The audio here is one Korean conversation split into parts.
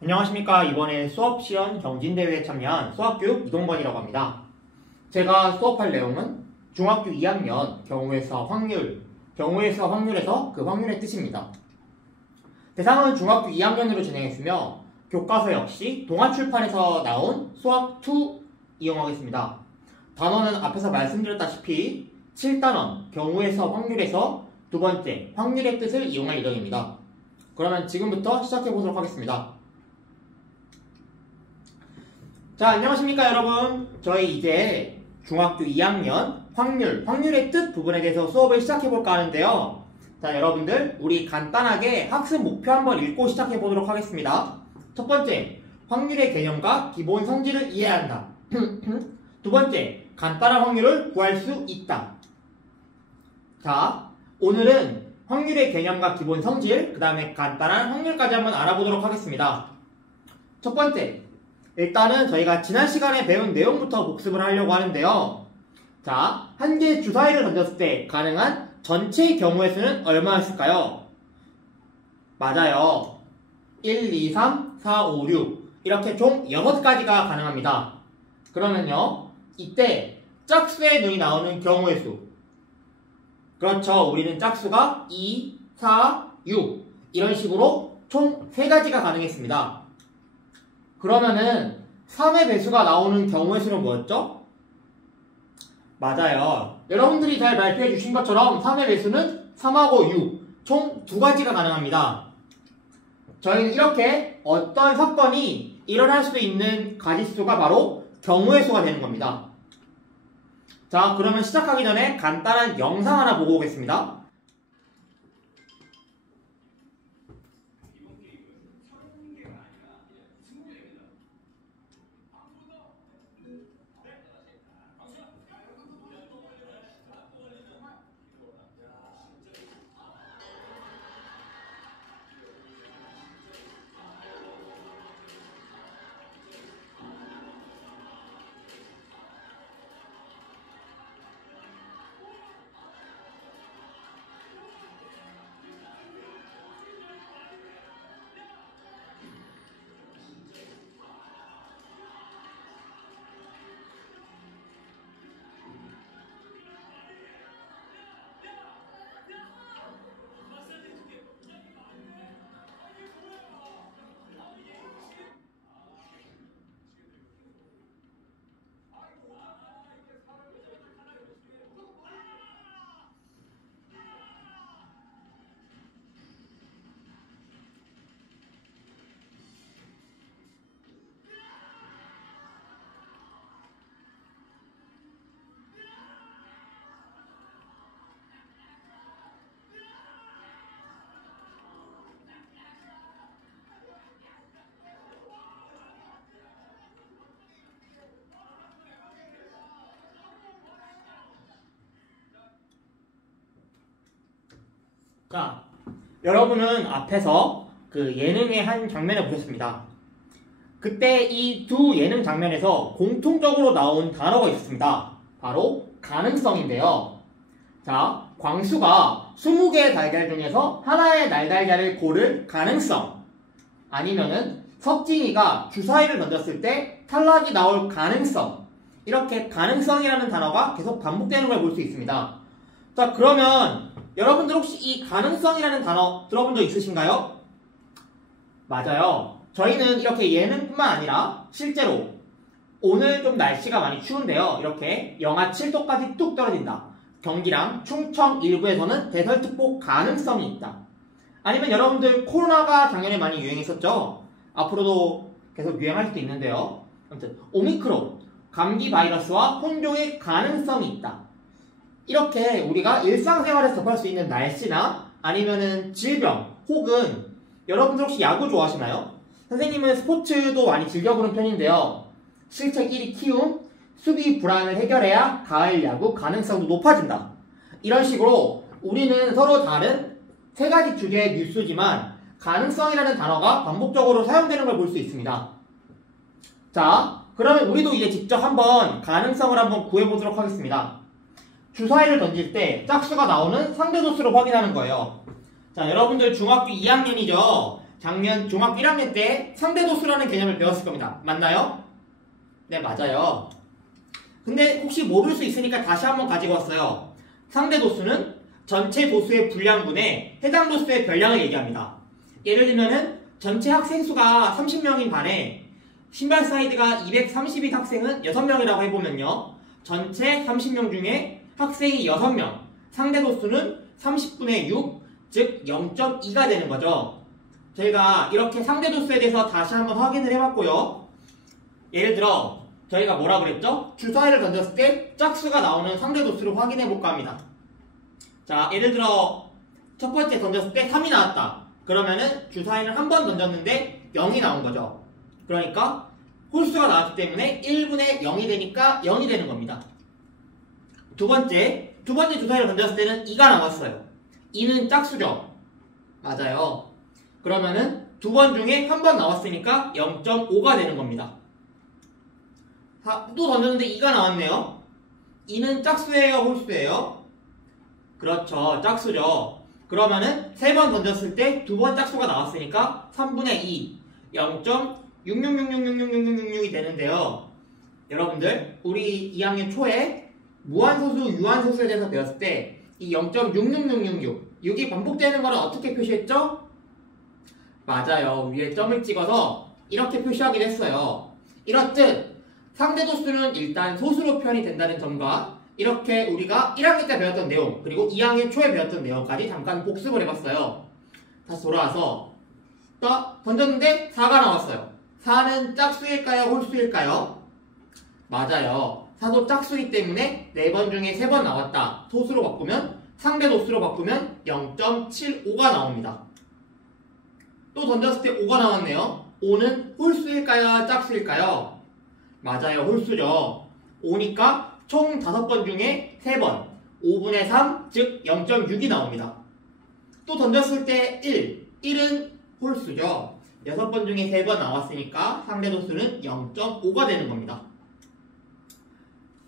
안녕하십니까. 이번에 수업시연 경진대회에 참여한 수학교육 이동건이라고 합니다. 제가 수업할 내용은 중학교 2학년 경우의 수 확률에서 그 확률의 뜻입니다. 대상은 중학교 2학년으로 진행했으며 교과서 역시 동아출판에서 나온 수학2 이용하겠습니다. 단원은 앞에서 말씀드렸다시피 7단원 경우의 수 확률에서 두 번째 확률의 뜻을 이용할 예정입니다. 그러면 지금부터 시작해보도록 하겠습니다. 자, 안녕하십니까 여러분. 저희 이제 중학교 2학년 확률의 뜻 부분에 대해서 수업을 시작해볼까 하는데요. 자, 여러분들 우리 간단하게 학습 목표 한번 읽고 시작해보도록 하겠습니다. 첫 번째, 확률의 개념과 기본 성질을 이해한다. 두 번째, 간단한 확률을 구할 수 있다. 자, 오늘은 확률의 개념과 기본 성질, 그 다음에 간단한 확률까지 한번 알아보도록 하겠습니다. 첫 번째, 일단은 저희가 지난 시간에 배운 내용부터 복습을 하려고 하는데요. 자, 한 개의 주사위를 던졌을 때 가능한 전체의 경우의 수는 얼마였을까요? 맞아요. 1, 2, 3, 4, 5, 6 이렇게 총 6가지가 가능합니다. 그러면요, 이때 짝수의 눈이 나오는 경우의 수, 그렇죠. 우리는 짝수가 2, 4, 6 이런 식으로 총 3가지가 가능했습니다. 그러면은 3의 배수가 나오는 경우의 수는 뭐였죠? 맞아요. 여러분들이 잘 발표해 주신 것처럼 3의 배수는 3하고 6 총 2가지가 가능합니다. 저희는 이렇게 어떤 사건이 일어날 수 있는 가지수가 바로 경우의 수가 되는 겁니다. 자, 그러면 시작하기 전에 간단한 영상 하나 보고 오겠습니다. 자, 여러분은 앞에서 그 예능의 한 장면을 보셨습니다. 그때 이 두 예능 장면에서 공통적으로 나온 단어가 있었습니다. 바로 가능성인데요. 자, 광수가 20개의 달걀 중에서 하나의 날달걀을 고를 가능성, 아니면은 석진이가 주사위를 던졌을 때 탈락이 나올 가능성, 이렇게 가능성이라는 단어가 계속 반복되는 걸 볼 수 있습니다. 자, 그러면 여러분들 혹시 이 가능성이라는 단어 들어본 적 있으신가요? 맞아요. 저희는 이렇게 예능뿐만 아니라 실제로 오늘 좀 날씨가 많이 추운데요. 이렇게 영하 7도까지 뚝 떨어진다. 경기랑 충청 일부에서는 대설특보 가능성이 있다. 아니면 여러분들 코로나가 작년에 많이 유행했었죠? 앞으로도 계속 유행할 수도 있는데요. 아무튼 오미크론, 감기 바이러스와 혼종의 가능성이 있다. 이렇게 우리가 일상생활에서 접할 수 있는 날씨나 아니면은 질병 혹은 여러분들 혹시 야구 좋아하시나요? 선생님은 스포츠도 많이 즐겨보는 편인데요. 실책 1위 키움, 수비 불안을 해결해야 가을 야구 가능성도 높아진다. 이런 식으로 우리는 서로 다른 3가지 주제의 뉴스지만 가능성이라는 단어가 반복적으로 사용되는 걸 볼 수 있습니다. 자, 그러면 우리도 이제 직접 한번 가능성을 한번 구해보도록 하겠습니다. 주사위를 던질 때 짝수가 나오는 상대 도수를 확인하는 거예요. 자, 여러분들 중학교 2학년이죠? 작년 중학교 1학년 때 상대도수라는 개념을 배웠을 겁니다. 맞나요? 네, 맞아요. 근데 혹시 모를 수 있으니까 다시 한번 가지고 왔어요. 상대도수는 전체 도수의 분량분의 해당 도수의 별량을 얘기합니다. 예를 들면은 전체 학생 수가 30명인 반에 신발 사이즈가 230인 학생은 6명이라고 해보면요. 전체 30명 중에 학생이 6명, 상대도수는 30분의 6, 즉 0.2가 되는 거죠. 저희가 이렇게 상대도수에 대해서 다시 한번 확인을 해봤고요. 예를 들어 저희가 뭐라 그랬죠? 주사위를 던졌을 때 짝수가 나오는 상대도수를 확인해볼까 합니다. 자, 예를 들어 첫 번째 던졌을 때 3이 나왔다. 그러면은 주사위는 한 번 던졌는데 0이 나온 거죠. 그러니까 홀수가 나왔기 때문에 1분의 0이 되니까 0이 되는 겁니다. 두 번째 주사위를 던졌을 때는 2가 나왔어요. 2는 짝수죠. 맞아요. 그러면은 두 번 중에 한 번 나왔으니까 0.5가 되는 겁니다. 또 던졌는데 2가 나왔네요. 2는 짝수예요, 홀수예요? 그렇죠, 짝수죠. 그러면은 세 번 던졌을 때 두 번 짝수가 나왔으니까 3분의 2, 0.666666666이 되는데요. 여러분들, 우리 2학년 초에 무한소수, 유한소수에 대해서 배웠을 때 이 0.66666, 6이 반복되는 거를 어떻게 표시했죠? 맞아요. 위에 점을 찍어서 이렇게 표시하긴 했어요. 이렇듯 상대도수는 일단 소수로 표현이 된다는 점과 이렇게 우리가 1학년 때 배웠던 내용 그리고 2학년 초에 배웠던 내용까지 잠깐 복습을 해봤어요. 다시 돌아와서 던졌는데 4가 나왔어요. 4는 짝수일까요? 홀수일까요? 맞아요. 4도 짝수이기 때문에 4번 중에 3번 나왔다. 소수로 바꾸면 상대도수로 바꾸면 0.75가 나옵니다. 또 던졌을 때 5가 나왔네요. 5는 홀수일까요? 짝수일까요? 맞아요. 홀수죠. 5니까 총 5번 중에 3번 5분의 3, 즉 0.6이 나옵니다. 또 던졌을 때 1은 홀수죠. 6번 중에 3번 나왔으니까 상대도수는 0.5가 되는 겁니다.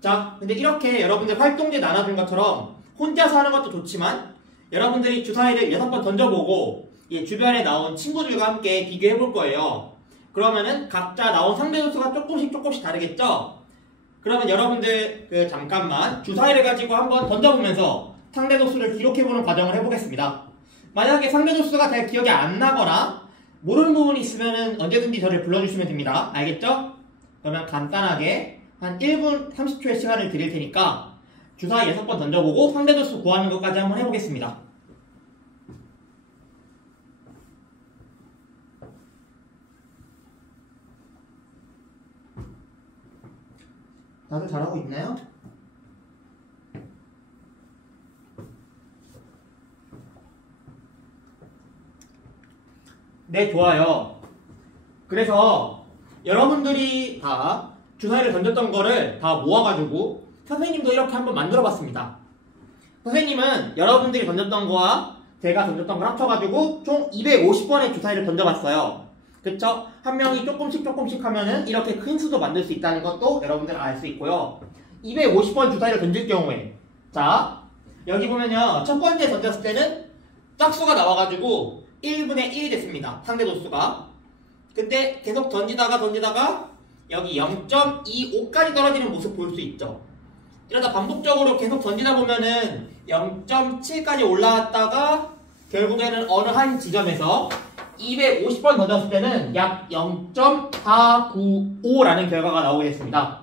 자, 근데 이렇게 여러분들 활동제 나눠준 것처럼 혼자서 하는 것도 좋지만 여러분들이 주사위를 6번 던져보고 주변에 나온 친구들과 함께 비교해 볼 거예요. 그러면은 각자 나온 상대도수가 조금씩 다르겠죠? 그러면 여러분들 잠깐만 주사위를 가지고 한번 던져보면서 상대도수를 기록해보는 과정을 해보겠습니다. 만약에 상대도수가 잘 기억이 안 나거나 모르는 부분이 있으면 언제든지 저를 불러주시면 됩니다. 알겠죠? 그러면 간단하게 한 1분 30초의 시간을 드릴 테니까 주사위 6번 던져보고 상대도수 구하는 것까지 한번 해보겠습니다. 다들 잘하고 있나요? 네, 좋아요. 그래서 여러분들이 다 주사위를 던졌던 거를 다 모아가지고 선생님도 이렇게 한번 만들어봤습니다. 선생님은 여러분들이 던졌던 거와 제가 던졌던 걸 합쳐가지고 총 250번의 주사위를 던져봤어요. 그쵸? 한 명이 조금씩 하면은 이렇게 큰 수도 만들 수 있다는 것도 여러분들 알 수 있고요. 250번 주사위를 던질 경우에 자, 여기 보면요. 첫 번째 던졌을 때는 짝수가 나와가지고 1분의 1이 됐습니다. 상대도수가. 근데 계속 던지다가 여기 0.25까지 떨어지는 모습 볼 수 있죠. 이러다 반복적으로 계속 던지다 보면은 0.7까지 올라왔다가 결국에는 어느 한 지점에서 250번 던졌을 때는 약 0.495라는 결과가 나오게 됐습니다.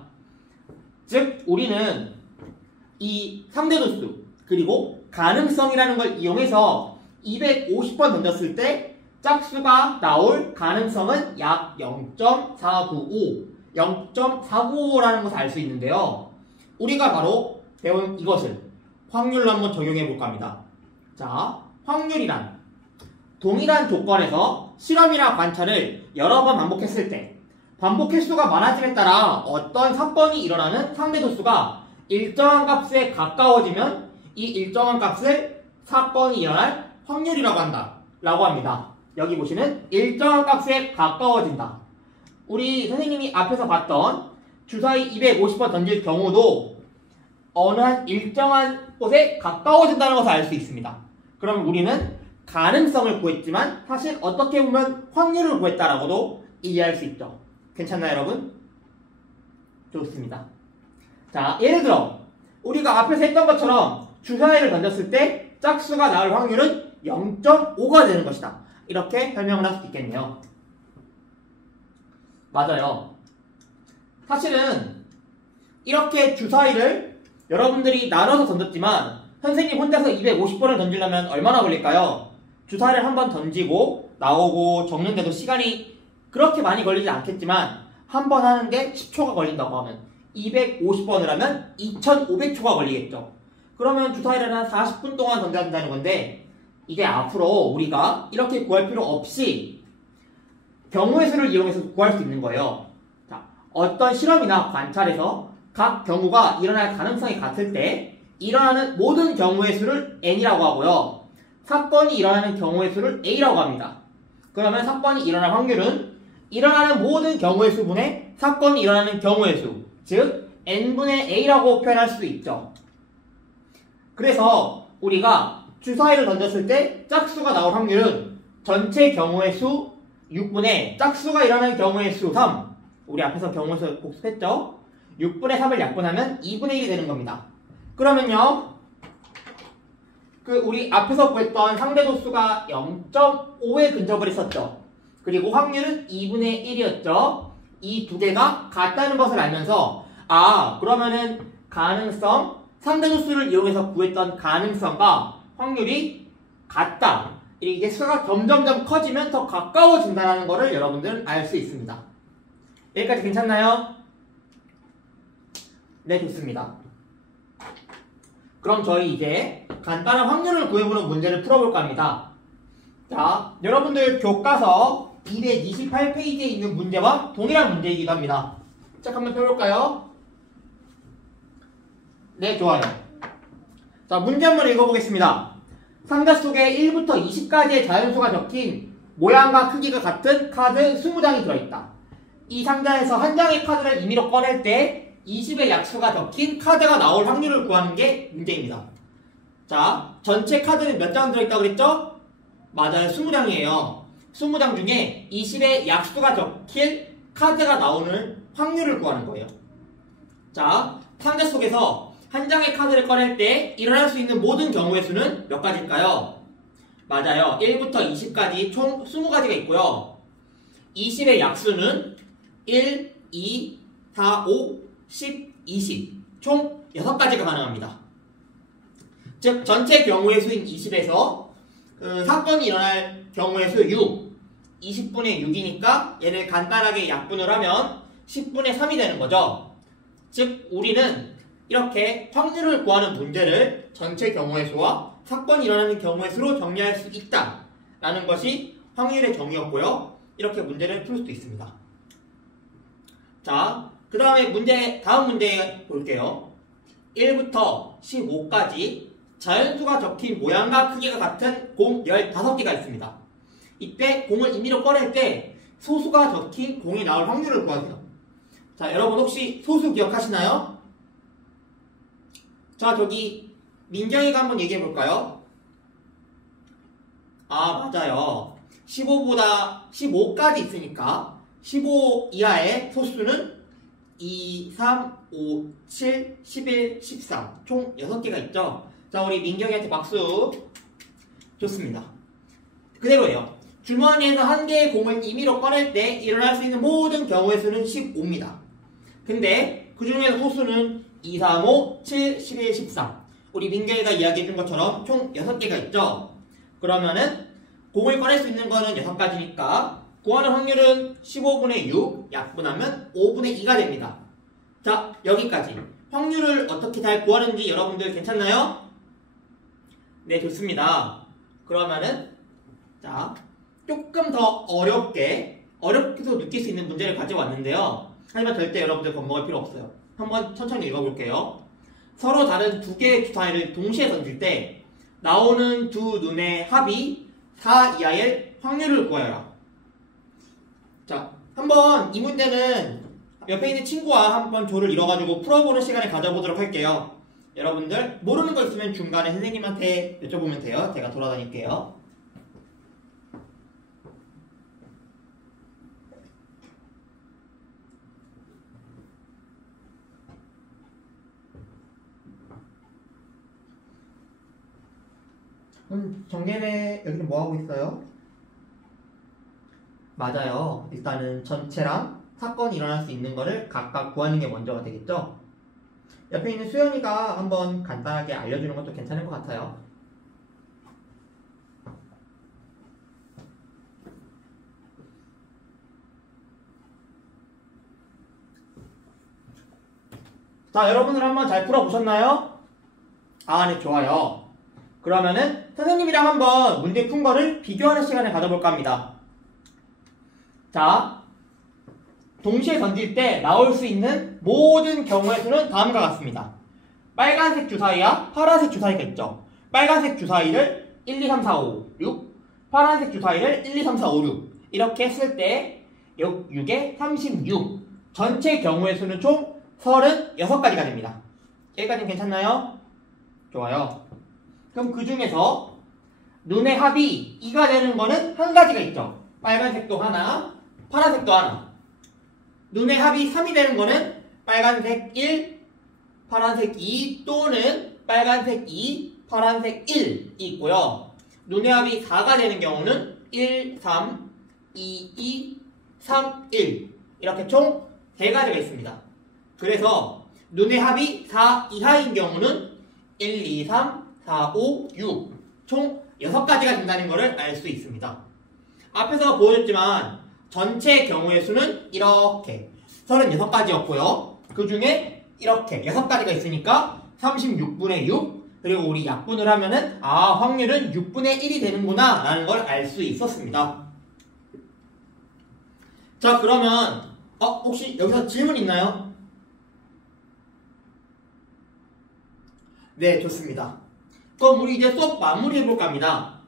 즉 우리는 이 상대도수 그리고 가능성이라는 걸 이용해서 250번 던졌을 때 짝수가 나올 가능성은 약 0.495, 0.495라는 것을 알 수 있는데요. 우리가 바로 배운 이것을 확률로 한번 적용해 볼까 합니다. 자, 확률이란 동일한 조건에서 실험이나 관찰을 여러 번 반복했을 때 반복 횟수가 많아짐에 따라 어떤 사건이 일어나는 상대도수가 일정한 값에 가까워지면 이 일정한 값을 사건이 일어날 확률이라고 한다 라고 합니다. 여기 보시는 일정한 값에 가까워진다. 우리 선생님이 앞에서 봤던 주사위 250번 던질 경우도 어느 한 일정한 곳에 가까워진다는 것을 알 수 있습니다. 그럼 우리는 가능성을 구했지만 사실 어떻게 보면 확률을 구했다라고도 이해할 수 있죠. 괜찮나요, 여러분? 좋습니다. 자, 예를 들어 우리가 앞에서 했던 것처럼 주사위를 던졌을 때 짝수가 나올 확률은 0.5가 되는 것이다. 이렇게 설명을 할 수 있겠네요. 맞아요. 사실은 이렇게 주사위를 여러분들이 나눠서 던졌지만 선생님 혼자서 250번을 던지려면 얼마나 걸릴까요? 주사위를 한 번 던지고 나오고 적는데도 시간이 그렇게 많이 걸리지 않겠지만 한 번 하는데 10초가 걸린다고 하면 250번을 하면 2500초가 걸리겠죠. 그러면 주사위를 한 40분 동안 던져야 된다는 건데 이게 앞으로 우리가 이렇게 구할 필요 없이 경우의 수를 이용해서 구할 수 있는 거예요. 자, 어떤 실험이나 관찰에서 각 경우가 일어날 가능성이 같을 때 일어나는 모든 경우의 수를 n이라고 하고요. 사건이 일어나는 경우의 수를 a라고 합니다. 그러면 사건이 일어날 확률은 일어나는 모든 경우의 수분의 사건이 일어나는 경우의 수, 즉 n분의 a라고 표현할 수 있죠. 그래서 우리가 주사위를 던졌을 때 짝수가 나올 확률은 전체 경우의 수 6분의 짝수가 일어나는 경우의 수 3, 우리 앞에서 경우의 수 복습했죠? 6분의 3을 약분하면 2분의 1이 되는 겁니다. 그러면요, 우리 앞에서 구했던 상대도수가 0.5에 근접을 했었죠. 그리고 확률은 2분의 1이었죠. 이 두 개가 같다는 것을 알면서 그러면은 가능성, 상대도수를 이용해서 구했던 가능성과 확률이 같다. 이게 수가 점점점 커지면 더 가까워진다는 것을 여러분들은 알 수 있습니다. 여기까지 괜찮나요? 네, 좋습니다. 그럼 저희 이제 간단한 확률을 구해보는 문제를 풀어볼까 합니다. 자, 여러분들 교과서 228페이지에 있는 문제와 동일한 문제이기도 합니다. 자, 한번 펴볼까요? 네, 좋아요. 자, 문제 한번 읽어보겠습니다. 상자 속에 1부터 20까지의 자연수가 적힌 모양과 크기가 같은 카드 20장이 들어있다. 이 상자에서 한 장의 카드를 임의로 꺼낼 때 20의 약수가 적힌 카드가 나올 확률을 구하는 게 문제입니다. 자, 전체 카드는 몇 장 들어있다고 그랬죠? 맞아요, 20장이에요. 20장 중에 20의 약수가 적힌 카드가 나오는 확률을 구하는 거예요. 자, 상자 속에서 한 장의 카드를 꺼낼 때 일어날 수 있는 모든 경우의 수는 몇 가지일까요? 맞아요, 1부터 20까지 총 20가지가 있고요. 20의 약수는 1, 2, 4, 5, 10, 20 총 6가지가 가능합니다. 즉 전체 경우의 수인 20에서 사건이 일어날 경우의 수 6, 20분의 6이니까 얘를 간단하게 약분을 하면 10분의 3이 되는 거죠. 즉 우리는 이렇게 확률을 구하는 문제를 전체 경우의 수와 사건이 일어나는 경우의 수로 정리할 수 있다 라는 것이 확률의 정의였고요. 이렇게 문제를 풀 수도 있습니다. 자, 그 다음에 다음 문제 볼게요. 1부터 15까지 자연수가 적힌 모양과 크기가 같은 공 15개가 있습니다. 이때 공을 임의로 꺼낼 때 소수가 적힌 공이 나올 확률을 구하세요. 자, 여러분 혹시 소수 기억하시나요? 자, 저기 민경이가 한번 얘기해 볼까요? 맞아요. 15까지 있으니까 15 이하의 소수는 2, 3, 5, 7, 11, 13 총 6개가 있죠. 자, 우리 민경이한테 박수. 좋습니다. 그대로예요. 주머니에서 한 개의 공을 임의로 꺼낼 때 일어날 수 있는 모든 경우의 수는 15입니다. 근데 그 중에서 소수는 2, 3, 5, 7, 11, 13 우리 민경이가 이야기해준 것처럼 총 6개가 있죠. 그러면은 공을 꺼낼 수 있는 거는 6가지니까 구하는 확률은 15분의 6 약분하면 5분의 2가 됩니다. 자, 여기까지. 확률을 어떻게 잘 구하는지 여러분들 괜찮나요? 네, 좋습니다. 그러면은 자, 조금 더 어렵게도 느낄 수 있는 문제를 가져왔는데요. 하지만 절대 여러분들 겁먹을 필요 없어요. 한번 천천히 읽어볼게요. 서로 다른 두 개의 주사위를 동시에 던질 때 나오는 두 눈의 합이 4 이하의 확률을 구하여라. 자, 한번 이 문제는 옆에 있는 친구와 한번 조를 이뤄가지고 풀어보는 시간을 가져보도록 할게요. 여러분들 모르는 거 있으면 중간에 선생님한테 여쭤보면 돼요. 제가 돌아다닐게요. 정례회 여기는 뭐 하고 있어요? 맞아요. 일단은 전체랑 사건이 일어날 수 있는 거를 각각 구하는 게 먼저가 되겠죠? 옆에 있는 수연이가 한번 간단하게 알려주는 것도 괜찮을 것 같아요. 자, 여러분들 한번 잘 풀어보셨나요? 아, 네, 좋아요. 그러면은 선생님이랑 한번 문제 푼 거를 비교하는 시간을 가져볼까 합니다. 자, 동시에 던질 때 나올 수 있는 모든 경우의 수는 다음과 같습니다. 빨간색 주사위와 파란색 주사위가 있죠. 빨간색 주사위를 1, 2, 3, 4, 5, 6, 파란색 주사위를 1, 2, 3, 4, 5, 6 이렇게 했을 때 6에 36 전체 경우의 수는 총 36가지가 됩니다. 여기까지는 괜찮나요? 좋아요. 그럼 그 중에서 눈의 합이 2가 되는 거는 한 가지가 있죠. 빨간색도 하나, 파란색도 하나. 눈의 합이 3이 되는 거는 빨간색 1, 파란색 2 또는 빨간색 2, 파란색 1이 있고요. 눈의 합이 4가 되는 경우는 1, 3, 2, 2, 3, 1 이렇게 총 3가지가 있습니다. 그래서 눈의 합이 4 이하인 경우는 1, 2, 3, 4, 5, 6 총 6가지가 된다는 것을 알 수 있습니다. 앞에서 보여줬지만 전체 경우의 수는 이렇게 36가지였고요. 그 중에 이렇게 6가지가 있으니까 36분의 6 그리고 우리 약분을 하면은 확률은 6분의 1이 되는구나 라는 걸 알 수 있었습니다. 자, 그러면 혹시 여기서 질문 있나요? 네, 좋습니다. 그럼 우리 이제 수업 마무리해볼까 합니다.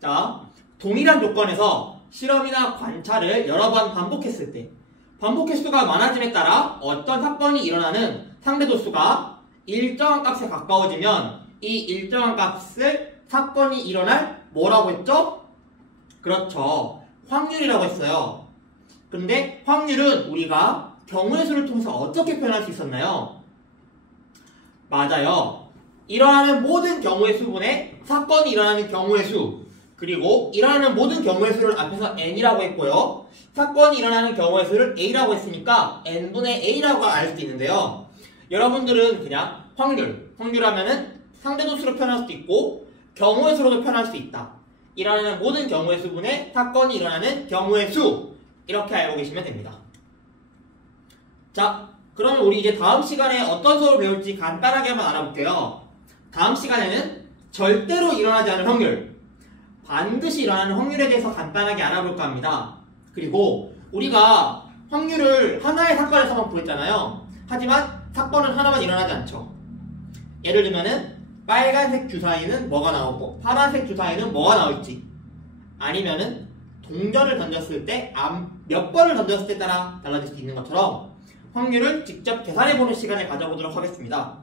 자, 동일한 조건에서 실험이나 관찰을 여러 번 반복했을 때 반복 횟수가 많아짐에 따라 어떤 사건이 일어나는 상대도수가 일정한 값에 가까워지면 이 일정한 값을 사건이 일어날 뭐라고 했죠? 그렇죠. 확률이라고 했어요. 근데 확률은 우리가 경우의 수를 통해서 어떻게 표현할 수 있었나요? 맞아요. 일어나는 모든 경우의 수분의 사건이 일어나는 경우의 수 그리고 일어나는 모든 경우의 수를 앞에서 n이라고 했고요. 사건이 일어나는 경우의 수를 a라고 했으니까 n분의 a라고 알 수도 있는데요. 여러분들은 그냥 확률하면은 상대도수로 표현할 수도 있고 경우의 수로도 표현할 수 있다. 일어나는 모든 경우의 수분의 사건이 일어나는 경우의 수 이렇게 알고 계시면 됩니다. 자, 그러면 우리 이제 다음 시간에 어떤 수업을 배울지 간단하게 한번 알아볼게요. 다음 시간에는 절대로 일어나지 않을 확률, 반드시 일어나는 확률에 대해서 간단하게 알아볼까 합니다. 그리고 우리가 확률을 하나의 사건에서만 구했잖아요. 하지만 사건은 하나만 일어나지 않죠. 예를 들면은 빨간색 주사위는 뭐가 나오고 파란색 주사위는 뭐가 나올지 아니면은 동전을 던졌을 때 몇 번을 던졌을 때 따라 달라질 수 있는 것처럼 확률을 직접 계산해보는 시간을 가져보도록 하겠습니다.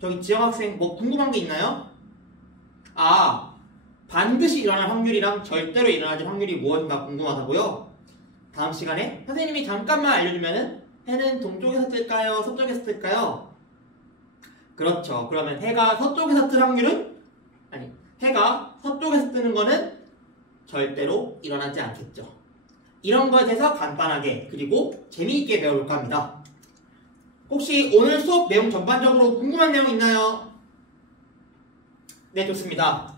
저기 지영학생 뭐 궁금한 게 있나요? 반드시 일어날 확률이랑 절대로 일어나질 확률이 무엇인가 궁금하다고요? 다음 시간에 선생님이 잠깐만 알려주면은 해는 동쪽에서 뜰까요? 서쪽에서 뜰까요? 그렇죠. 그러면 해가 서쪽에서 뜰 확률은? 해가 서쪽에서 뜨는 거는 절대로 일어나지 않겠죠. 이런 거에 대해서 간단하게 그리고 재미있게 배워볼까 합니다. 혹시 오늘 수업 내용 전반적으로 궁금한 내용 있나요? 네, 좋습니다.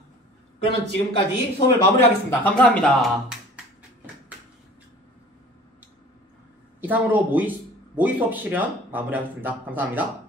그러면 지금까지 수업을 마무리하겠습니다. 감사합니다. 이상으로 모의 수업 실현 마무리하겠습니다. 감사합니다.